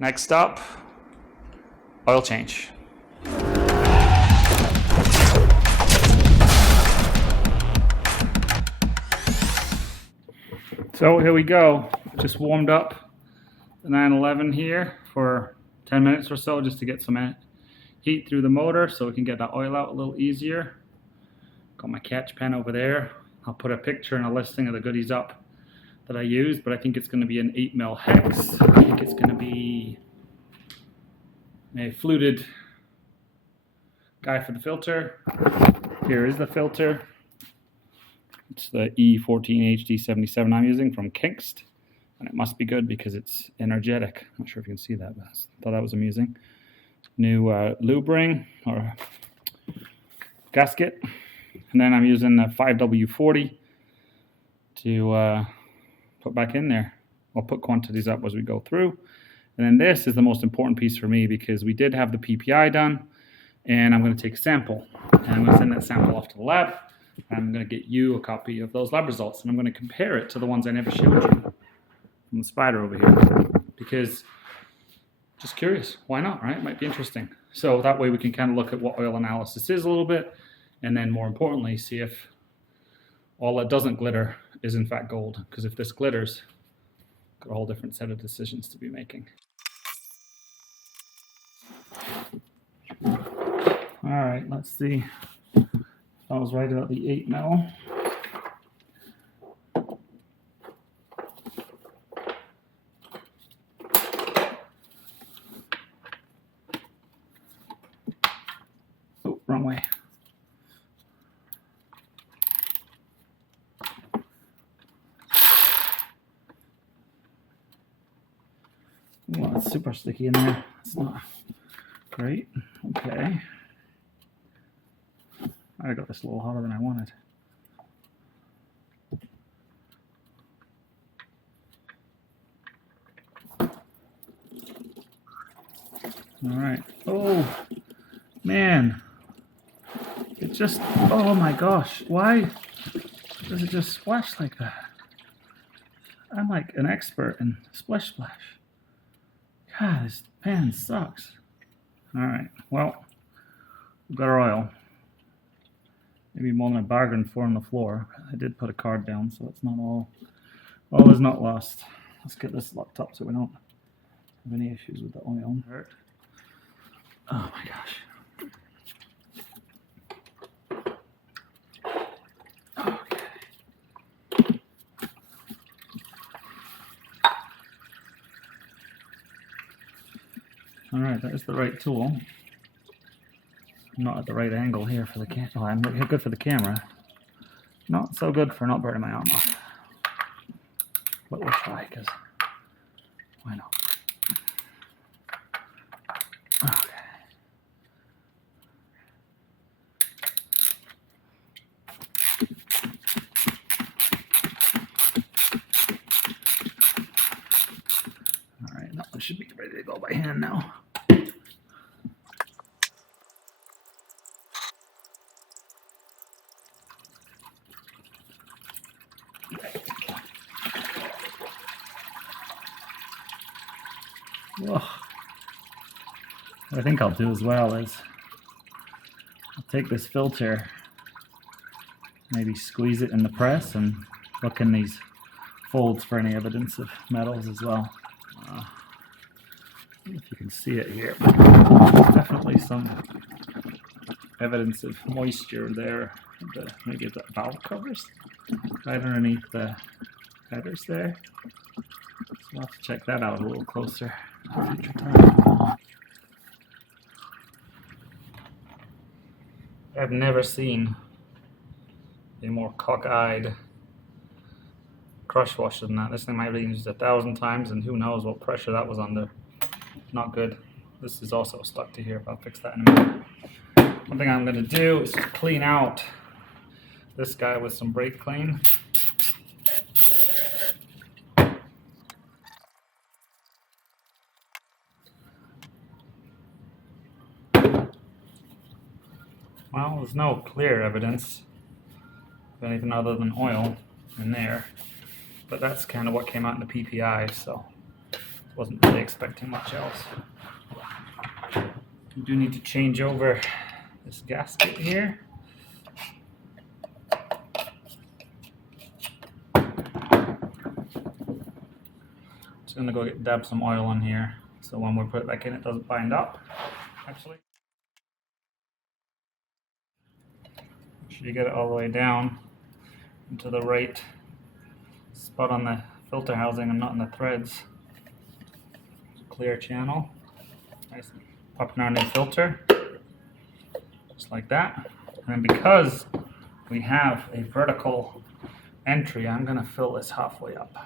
Next up, oil change. So here we go. Just warmed up the 911 here for 10 minutes or so just to get some heat through the motor so we can get that oil out a little easier. Got my catch pen over there. I'll put a picture and a listing of the goodies up that I used, but I think it's going to be an 8mm hex. I think it's going to be a fluted guy for the filter. Here is the filter. It's the E14HD77 I'm using from Kinkst, and it must be good because it's energetic. I'm not sure if you can see that, but I thought that was amusing. New lube ring or gasket, and then I'm using the 5W40 to put back in there. I'll put quantities up as we go through. And then this is the most important piece for me because we did have the PPI done, and I'm going to take a sample, and I'm going to send that sample off to the lab. I'm going to get you a copy of those lab results, and I'm going to compare it to the ones I never showed you from the Spider over here, because just curious, why not, right? It might be interesting. So that way we can kind of look at what oil analysis is a little bit, and then more importantly, see if all that doesn't glitter is in fact gold, because if this glitters, got a whole different set of decisions to be making. All right, let's see. I was right about the 8mm. Oh, wrong way. Well, it's super sticky in there. It's not great. Okay. I got this a little hotter than I wanted. All right. Oh, man. It just, oh my gosh. Why does it just splash like that? I'm like an expert in splish splash. God, this pan sucks. All right. Well, we've got our oil. Maybe more than I bargained for on the floor. I did put a card down, so it's not all is not lost. Let's get this locked up so we don't have any issues with the oil. Oh my gosh. Okay. All right, that is the right tool. I'm not at the right angle here for the camera. Oh, I'm good for the camera. Not so good for not burning my arm off. But we'll try, because why not? Okay. All right, that one should be ready to go by hand now. Well, what I think I'll do as well is I'll take this filter, maybe squeeze it in the press and look in these folds for any evidence of metals as well. I don't know if you can see it here, but definitely some evidence of moisture there. Maybe the valve covers right underneath the headers there. So we'll have to check that out a little closer at a future time. I've never seen a more cockeyed crush washer than that. This thing might have been used 1,000 times, and who knows what pressure that was under. Not good. This is also stuck to here, but I'll fix that in a minute. One thing I'm going to do is just clean out this guy with some brake clean. Well, there's no clear evidence of anything other than oil in there, but that's kind of what came out in the PPI, so Wasn't really expecting much else. We do need to change over this gasket here. Just gonna go dab some oil in here, so when we put it back in, it doesn't bind up. Actually, make sure you get it all the way down into the right spot on the filter housing and not in the threads. Clear channel. Nice. Popping our new filter, just like that. And because we have a vertical entry, I'm gonna fill this halfway up.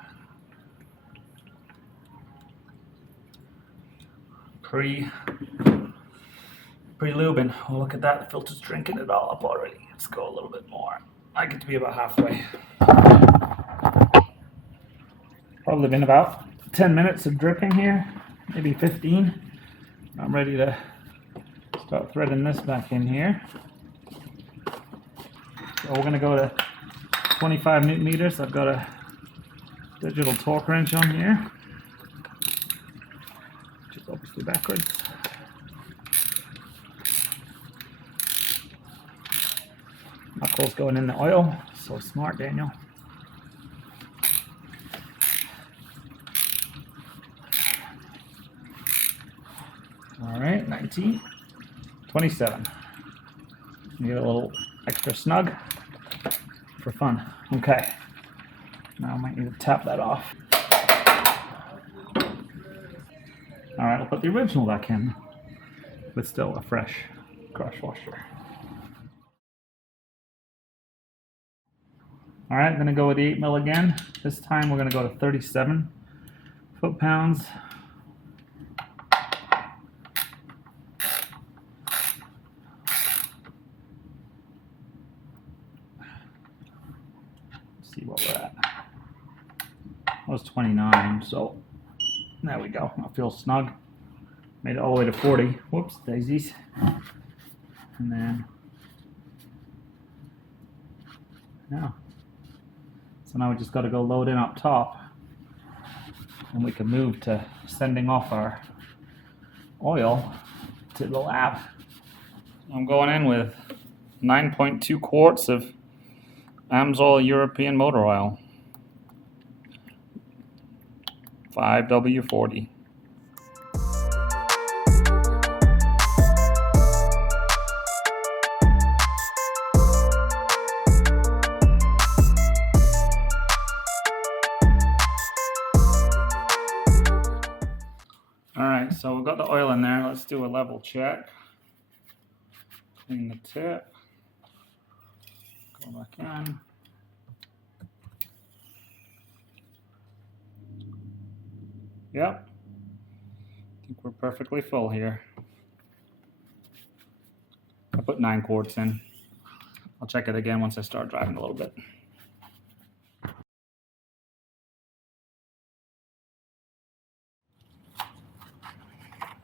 Pre-lubing. Oh, look at that, the filter's drinking it all up already. Let's go a little bit more. I get to be about halfway. Probably been about 10 minutes of dripping here, maybe 15. I'm ready to start threading this back in here. So we're gonna go to 25 newton meters. I've got a digital torque wrench on here, which is obviously backwards. Knuckles going in the oil. So smart, Daniel. All right, 19, 27. Get a little extra snug for fun. Okay, now I might need to tap that off. All right, I'll put the original back in, but still a fresh crush washer. All right, I'm gonna go with the 8 mil again. This time we're gonna go to 37 foot-pounds. Let's see what we're at. That was 29, so there we go. I feel snug. Made it all the way to 40. Whoops, daisies. And then, yeah. So now we just got to go load in up top, and we can move to sending off our oil to the lab. I'm going in with 9.2 quarts of Amsoil European motor oil, 5W40. Alright, so we've got the oil in there. Let's do a level check. Clean the tip. Go back in. Yep. I think we're perfectly full here. I put 9 quarts in. I'll check it again once I start driving a little bit.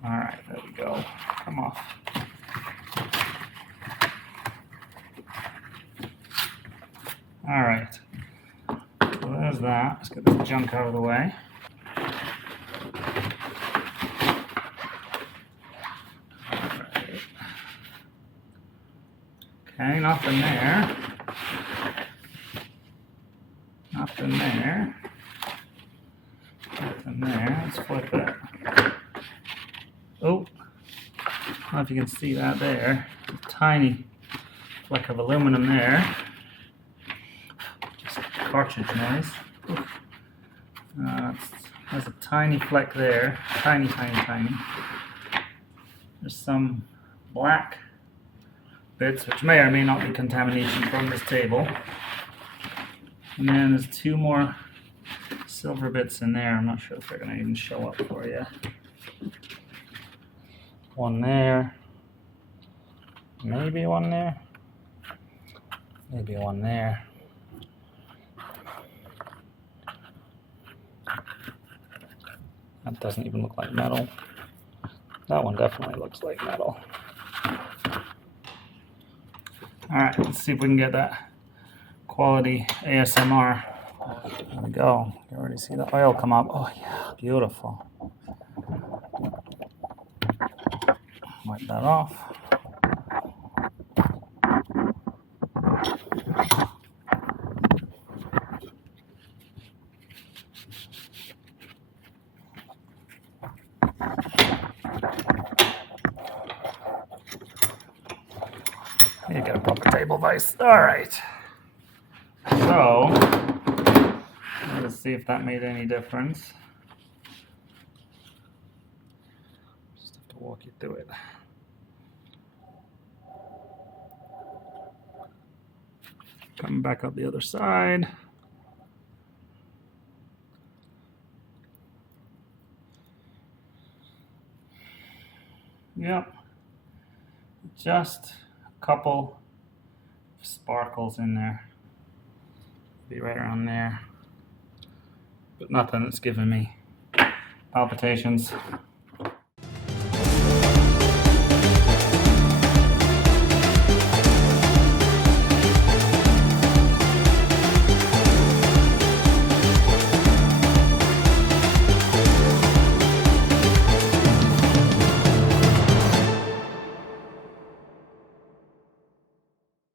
All right, there we go. Come off. All right. So there's that. Let's get this junk out of the way. Okay, nothing there. Nothing there. Nothing there. Let's flip it. Oh, I don't know if you can see that there. A tiny fleck of aluminum there. Just cartridge noise. There's a tiny fleck there. Tiny, tiny, tiny. There's some black bits, which may or may not be contamination from this table. And then there's 2 more silver bits in there. I'm not sure if they're going to even show up for you. One there. Maybe one there. Maybe one there. That doesn't even look like metal. That one definitely looks like metal. Alright, let's see if we can get that quality ASMR. There we go. You already see the oil come up. Oh yeah, beautiful. Wipe that off. You got a proper table vise. All right. So let's see if that made any difference. Just have to walk you through it. Coming back up the other side. Yep. Just a couple sparkles in there. Be right around there. But nothing that's giving me palpitations.